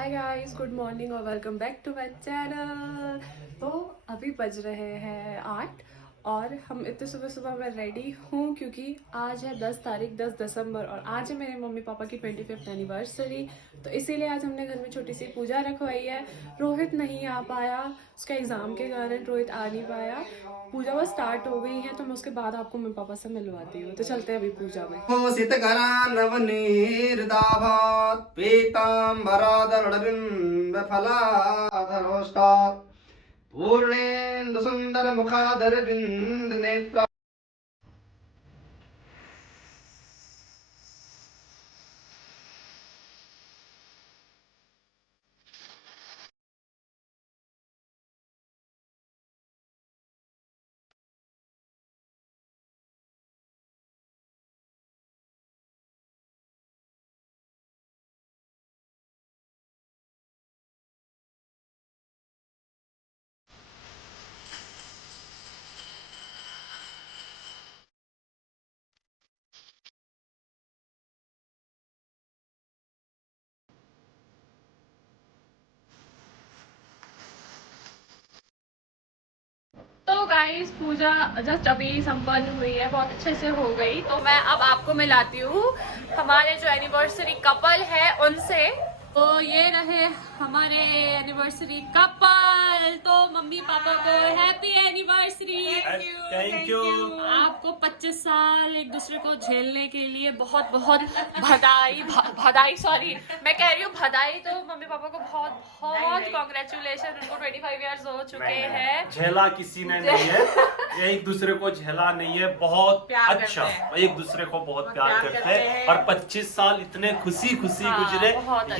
हाय guys, good morning और welcome back to my channel. तो अभी बज रहे हैं 8 और हम इतने सुबह सुबह मैं रेडी हूँ क्योंकि आज है 10 तारीख 10 दिसंबर और आज है मेरे मम्मी पापा की 25th एनिवर्सरी। तो इसीलिए आज हमने घर में छोटी सी पूजा रखवाई है। रोहित नहीं आ पाया, उसका एग्ज़ाम के कारण रोहित आ नहीं पाया। पूजा बस स्टार्ट हो गई है तो मैं उसके बाद आपको मम्मी पापा से मिलवाती हूँ। तो चलते हैं अभी पूजा में। पूर्णेन्दु सुंदर मुखादर बिंद नेत्र। तो गाइस पूजा जस्ट अभी संपन्न हुई है, बहुत अच्छे से हो गई। तो मैं अब आपको मिलाती हूँ हमारे जो एनिवर्सरी कपल है उनसे। तो ये रहे हमारे एनिवर्सरी कपल। तो मम्मी पापा को हैप्पी एनिवर्सरी। Thank you. आपको 25 साल एक दूसरे को झेलने के लिए बहुत बहुत बधाई सॉरी मैं कह रही हूँ बधाई। तो मम्मी पापा को बहुत बहुत कॉन्ग्रेचुलेशन, उनको 25 इयर्स हो चुके हैं। झेला किसी ने नहीं है, ये एक दूसरे को झेला नहीं है, बहुत अच्छा एक दूसरे को बहुत प्यार करते हैं। और 25 साल इतने खुशी खुशी गुजरे,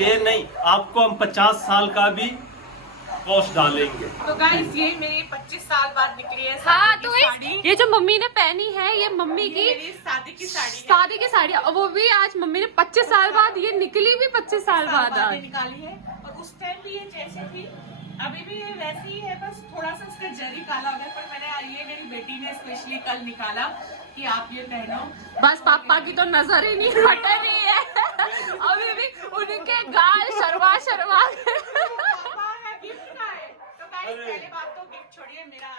ये नहीं आपको हम 50 साल का भी पोस्ट डालेंगे। तो गाइस ये मेरी 25 साल बाद निकली है हाँ, शादी तो की साड़ी। ये जो मम्मी ने पहनी है ये मम्मी की मेरी शादी की साड़ी है। शादी की साड़ी, और वो भी आज मम्मी ने 25 साल बाद, ये निकली भी 25 साल बाद आज निकाली है। और उस टाइम भी ये जैसे थी अभी भी ये वैसी ही है, बस थोड़ा सा उसका जरी काला हो गया। पर मैंने ये मेरी बेटी ने स्पेशली कल निकाला कि आप ये पहनो। बस पापा की तो नजर ही नहीं हट रही है अभी भी उनके गाल शर्मा शर्मा पापा है गिफ्ट का है। तो गाइस पहले बात तो गिफ्ट छोड़िए, मेरा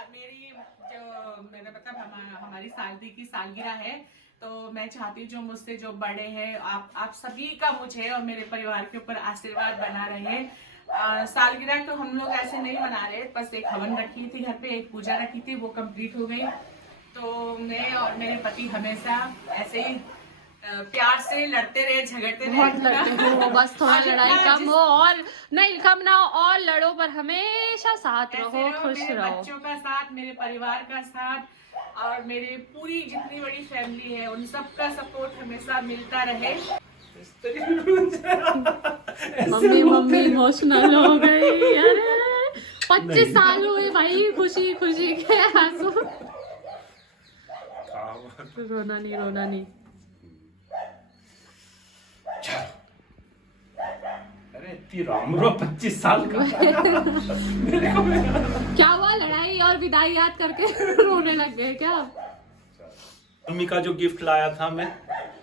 मतलब हमारी शादी की सालगिरह है। तो मैं चाहती हूँ जो मुझसे जो बड़े हैं आप सभी का मुझे और मेरे परिवार के ऊपर आशीर्वाद बना रहे। सालगिरह तो हम लोग ऐसे नहीं मना रहे, बस एक हवन रखी थी घर पे, एक पूजा रखी थी, वो कंप्लीट हो गई। तो मैं और मेरे पति हमेशा ऐसे ही प्यार से लड़ते रहे, झगड़ते बहुत रहे। लड़ते हो, बस थोड़ा लड़ाई कम हो और नहीं कम ना हो और लड़ो, पर हमेशा साथ रहो, खुश मेरे रहो। बच्चों का साथ, मेरे परिवार का साथ और मेरे पूरी जितनी बड़ी फैमिली है उन सब का सपोर्ट हमेशा मिलता रहे। मम्मी इमोशनल हो गई। अरे 25 साल हुए भाई, खुशी खुशी के आंसू। रोना नहीं। अरे इतनी रामरो 25 साल का क्या हुआ, लड़ाई और विदाई याद करके रोने लग गए क्या? मम्मी का जो गिफ्ट लाया था मैं,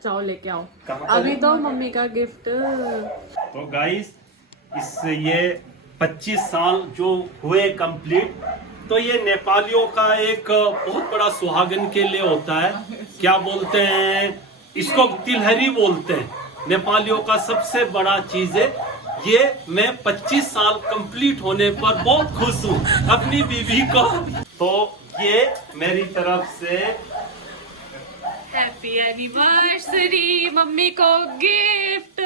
जाओ लेके आओ। कहाँ पर अभी है? तो मम्मी का गिफ्ट। तो गाइस ये 25 साल जो हुए कंप्लीट, तो ये नेपालियों का एक बहुत बड़ा सुहागन के लिए होता है। क्या बोलते हैं इसको, तिलहरी बोलते हैं। नेपालियों का सबसे बड़ा चीज है ये। मैं 25 साल कंप्लीट होने पर बहुत खुश हूँ अपनी बीवी को। तो ये मेरी तरफ से हैप्पी एनिवर्सरी, मम्मी को गिफ्ट।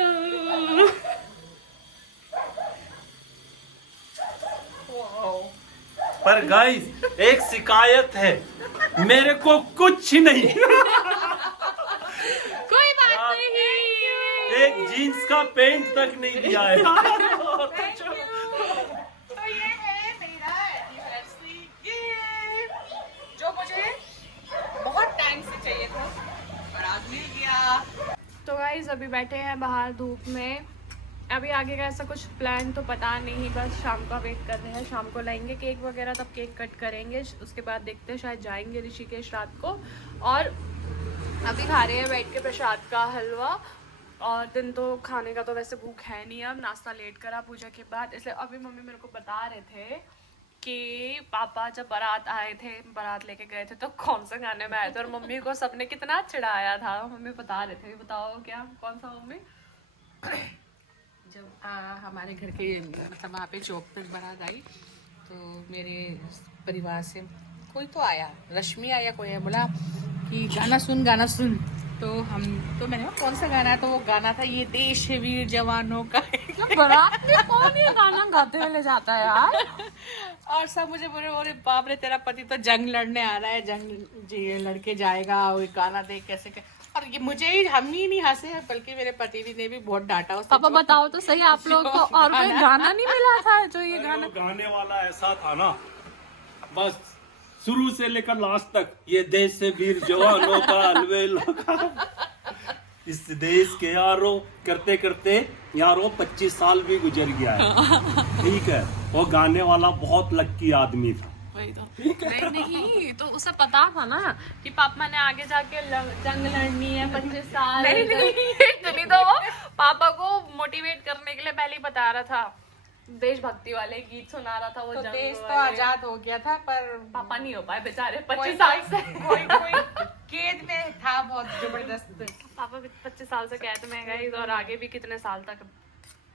पर गाइस एक शिकायत है, मेरे को कुछ नहीं कोई बात नहीं। एक जीन्स का पेंट तक नहीं दिया है। तो ये है मेरा एनिवर्सरी गिफ्ट जो मुझे बहुत टाइम से चाहिए था और आज मिल गया। तो गाइस अभी बैठे हैं बाहर धूप में। अभी आगे का ऐसा कुछ प्लान तो पता नहीं, बस शाम का वेट कर रहे हैं। शाम को लाएंगे केक वगैरह, तब केक कट करेंगे। उसके बाद देखते हैं, शायद जाएंगे ऋषिकेश रात को। और अभी खा रहे हैं बैठ के प्रसाद का हलवा। और दिन तो खाने का तो वैसे भूख है नहीं, अब नाश्ता लेट करा पूजा के बाद, इसलिए अभी मम्मी मेरे को बता रहे थे कि पापा जब बारात आए थे, बारात लेके गए थे तो कौन सा गाने में आए थे और मम्मी को सबने कितना चिढ़ाया था। मम्मी बता रहे थे, बताओ क्या कौन सा मम्मी? जब हमारे घर के मतलब वहाँ पे चौक पे बारात आई तो मेरे परिवार से कोई तो आया, रश्मि आया कोई है, बोला कि गाना सुन। तो मैंने कहा कौन सा गाना है? तो वो गाना था ये देश है वीर जवानों का। बारात में कौन ये गाना गाते हुए ले जाता है यार? और सब मुझे बोले अरे बाप रे तेरा पति तो जंग लड़ने आ रहा है, जंग जी लड़के जाएगा, वो गाना देख कैसे और ये मुझे ही हम ही नहीं हंसे बल्कि मेरे पति ने भी बहुत डांटा। पापा बताओ तो सही आप लोग को और कोई गाना नहीं मिला था जो ये गाना? गाने वाला ऐसा था ना, बस शुरू से लेकर लास्ट तक ये देश से वीर जवानों का अलवेलों का, इस देश के यारो करते करते यारो 25 साल भी गुजर गया है। ठीक है, वो गाने वाला बहुत लक्की आदमी था। वही तो नहीं तो उसे पता था ना कि पापा ने आगे जाके जंग लड़नी है 25 साल। नहीं तो वो पापा को मोटिवेट करने के लिए पहले ही बता रहा था, देशभक्ति वाले गीत सुना रहा था। वो तो जंग देश तो वाले। आजाद हो गया था पर पापा नहीं हो पाए बेचारे 25 साल से। कोई कैद में था बहुत जबरदस्त। पापा 25 साल से कैद में गए और आगे भी कितने साल तक,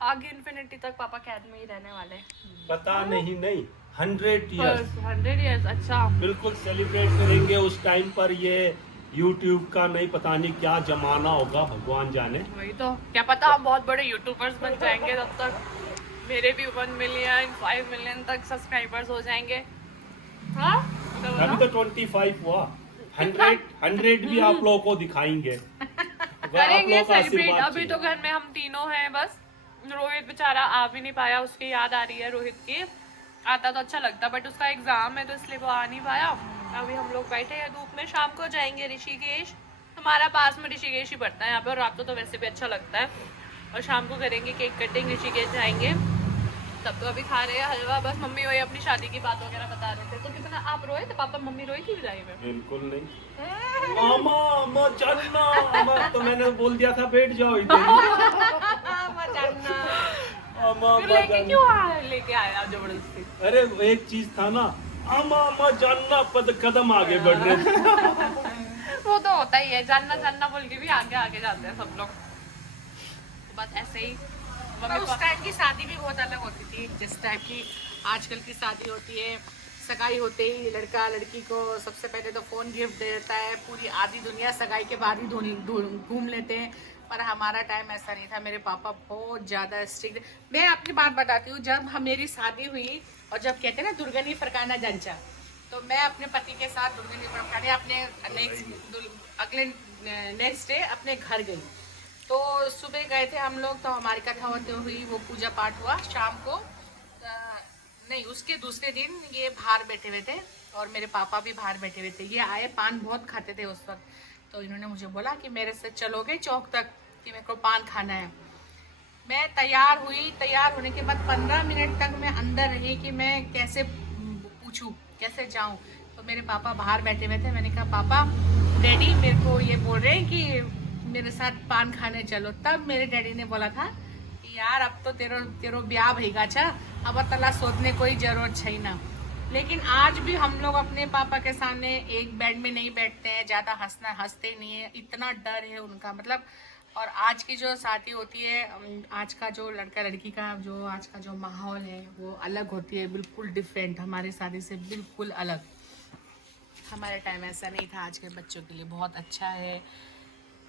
आगे इन्फिनिटी तक पापा कैद में ही रहने वाले हैं। पता नहीं 100 ईयर्स 100 years। अच्छा, बिल्कुल सेलिब्रेट करेंगे उस टाइम पर। ये YouTube का नहीं पता नहीं क्या जमाना होगा, भगवान जाने। वही तो, क्या पता हम बहुत बड़े यूट्यूबर्स बन जाएंगे तब तक। मेरे भी 1 मिलियन 5 मिलियन तक सब्सक्राइबर्स हो जाएंगे। हाँ अभी तो 25 हुआ, 100 भी आप लोगों को दिखाएंगे। करेंगे सेलिब्रेट। अभी तो घर में हम तीनों हैं बस। रोहित बेचारा आ भी नहीं पाया, उसकी याद आ रही है रोहित की। आता तो अच्छा लगता बट उसका एग्जाम है तो इसलिए वो आ नहीं पाया। अभी हम लोग बैठे हैं धूप में, शाम को जाएंगे ऋषिकेश। हमारा पास में ऋषिकेश ही पड़ता है यहाँ पे और रात को तो वैसे भी अच्छा लगता है। और शाम को करेंगे केक कटिंग, ऋषिकेश जाएंगे। तब तो अभी खा रहे हैं हलवा बस। मम्मी वही अपनी शादी की बात वगैरह बता रहे थे। तो कितना आप रोए थे? पापा मम्मी रोई थी विदाई में? बिल्कुल नहीं। मामा जानना, मामा तो मैंने बोल दिया था बैठ जाओ लेके क्यों लेके आया जबरदस्ती? अरे एक चीज था ना, अमा जानना कदम आगे बढ़ रहे थे। वो तो होता ही है, जानना बोल के भी आगे आगे जाते हैं सब लोग। बस ऐसे ही उस टाइम की शादी भी बहुत अलग होती थी जिस टाइप की आजकल की शादी होती है। सगाई होते ही लड़का लड़की को सबसे पहले तो फोन गिफ्ट दे देता है, पूरी आधी दुनिया सगाई के बाद ही घूम लेते हैं। पर हमारा टाइम ऐसा नहीं था। मेरे पापा बहुत ज़्यादा स्ट्रिक्ट। मैं अपनी बात बताती हूँ, जब मेरी शादी हुई और जब कहते हैं ना दुर्गनी फरकाना जंचा, तो मैं अपने पति के साथ दुर्गनी फरकाने अपने अगले नेक्स्ट डे अपने घर गई। तो सुबह गए थे हम लोग, तो हमारी कथा होते हुई, वो पूजा पाठ हुआ शाम को। नहीं, उसके दूसरे दिन ये बाहर बैठे हुए थे और मेरे पापा भी बाहर बैठे हुए थे। ये आए, पान बहुत खाते थे उस वक्त, तो इन्होंने मुझे बोला कि मेरे से चलोगे चौक तक कि मेरे को पान खाना है। मैं तैयार हुई। तैयार होने के बाद 15 मिनट तक मैं अंदर रही कि मैं कैसे पूछूं, कैसे जाऊं। तो मेरे पापा बाहर बैठे हुए थे। मैंने कहा पापा, डैडी मेरे को ये बोल रहे हैं कि मेरे साथ पान खाने चलो। तब मेरे डैडी ने बोला था कि यार अब तो तेरो ब्याह भईगा, अच्छा अब तला सोचने कोई जरूरत है ना। लेकिन आज भी हम लोग अपने पापा के सामने एक बेड में नहीं बैठते हैं, ज़्यादा हंसते नहीं है, इतना डर है उनका मतलब। और आज की जो शादी होती है, आज का जो लड़का लड़की का जो आज का जो माहौल है वो अलग होती है, बिल्कुल डिफरेंट, हमारी शादी से बिल्कुल अलग। हमारे टाइम ऐसा नहीं था, आज के बच्चों के लिए बहुत अच्छा है।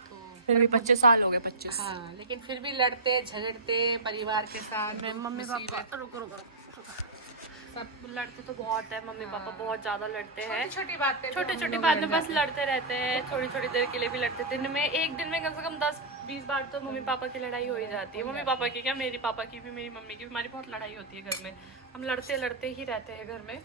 तो फिर भी 25 साल हो गए, 25। हाँ, लेकिन फिर भी लड़ते झगड़ते परिवार के साथ। मम्मी पापा रुको सब लड़ते तो बहुत है। मम्मी पापा बहुत ज्यादा लड़ते हैं। छोटी बात पे छोटी बात में बस लड़ते रहते हैं। थोड़ी देर के लिए भी लड़ते। दिन में एक दिन में कम से कम 10-20 बार तो मम्मी पापा की लड़ाई हो ही जाती है। मम्मी पापा की क्या, मेरी पापा की भी, मेरी मम्मी की भी, हमारी बहुत लड़ाई होती है घर में। हम लड़ते ही रहते हैं घर में।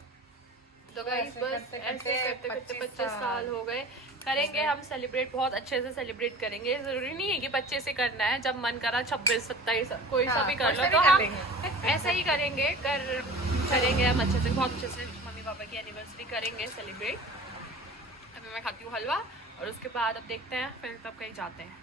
तो गाइस बस ऐसे करते 25 साल हो गए। करेंगे हम सेलिब्रेट, बहुत अच्छे से सेलिब्रेट करेंगे। जरूरी नहीं है कि 25 से करना है, जब मन करा 26-27 कोई सा भी कर लो तो हम ऐसा ही करेंगे हम अच्छे से, बहुत अच्छे से मम्मी पापा की एनिवर्सरी करेंगे सेलिब्रेट। अभी मैं खाती हूँ हलवा और उसके बाद अब देखते हैं, फिर तब कहीं जाते हैं।